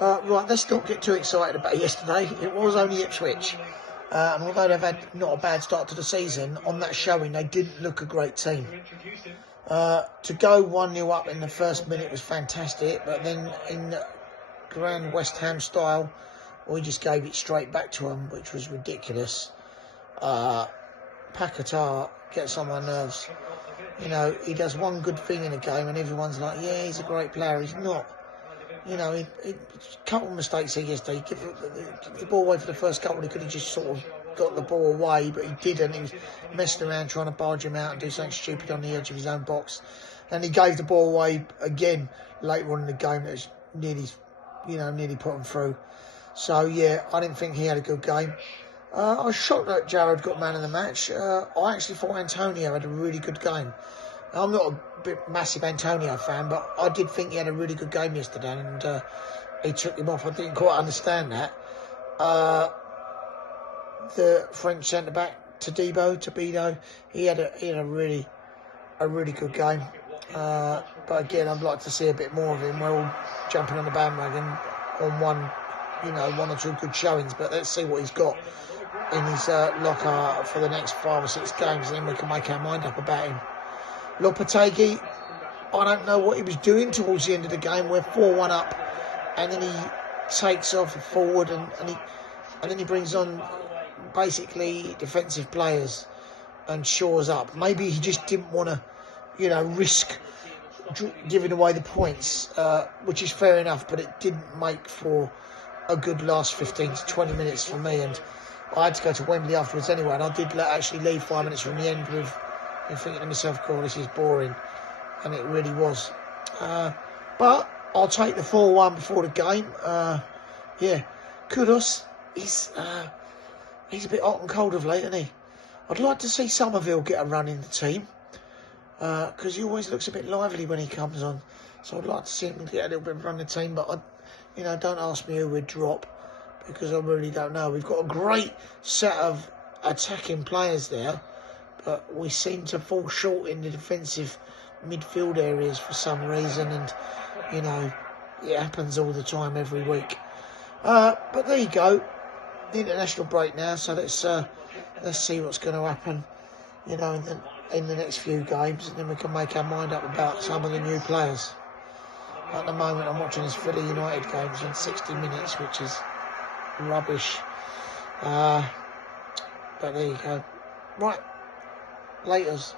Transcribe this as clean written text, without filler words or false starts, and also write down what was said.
Right, let's not get too excited about yesterday. It was only Ipswich. And although they've had not a bad start to the season, on that showing they didn't look a great team. To go 1-0 up in the first minute was fantastic, but then in the grand West Ham style, we just gave it straight back to them, which was ridiculous. Paquetá gets on my nerves. You know, he does one good thing in a game and everyone's like, yeah, he's a great player. He's not. You know, a couple of mistakes here yesterday. He gave the ball away for the first goal. He could have just sort of got the ball away, but he didn't. He was messing around trying to barge him out and do something stupid on the edge of his own box. And he gave the ball away again later on in the game. That was nearly put him through. So, yeah, I didn't think he had a good game. I was shocked that Jared got man of the match. I actually thought Antonio had a really good game. I'm not a massive Antonio fan, but I did think he had a really good game yesterday, and he took him off. I didn't quite understand that. The French centre-back, Todibo, he had a really good game. But again, I'd like to see a bit more of him. We're all jumping on the bandwagon on one or two good showings, but let's see what he's got in his locker for the next 5 or 6 games, and then we can make our mind up about him. Lopetegui, I don't know what he was doing towards the end of the game. We're 4-1 up, and then he takes off forward, and then he brings on basically defensive players and shores up. Maybe he just didn't want to, risk giving away the points, which is fair enough, but it didn't make for a good last 15 to 20 minutes for me, and I had to go to Wembley afterwards anyway, and I did actually leave 5 minutes from the end with thinking to myself, God, this is boring, and it really was. But I'll take the 4-1 before the game. Kudos. He's a bit hot and cold of late, isn't he? I'd like to see Somerville get a run in the team, because he always looks a bit lively when he comes on. So I'd like to see him get a little bit of a run in the team, but don't ask me who we'd drop, because I really don't know. We've got a great set of attacking players there, but we seem to fall short in the defensive midfield areas for some reason, and it happens all the time every week. But there you go, the international break now, so let's see what's going to happen in the next few games, and then we can make our mind up about some of the new players. At the moment I'm watching this Villa United games in 60 minutes, which is rubbish, but there you go. Right, laters.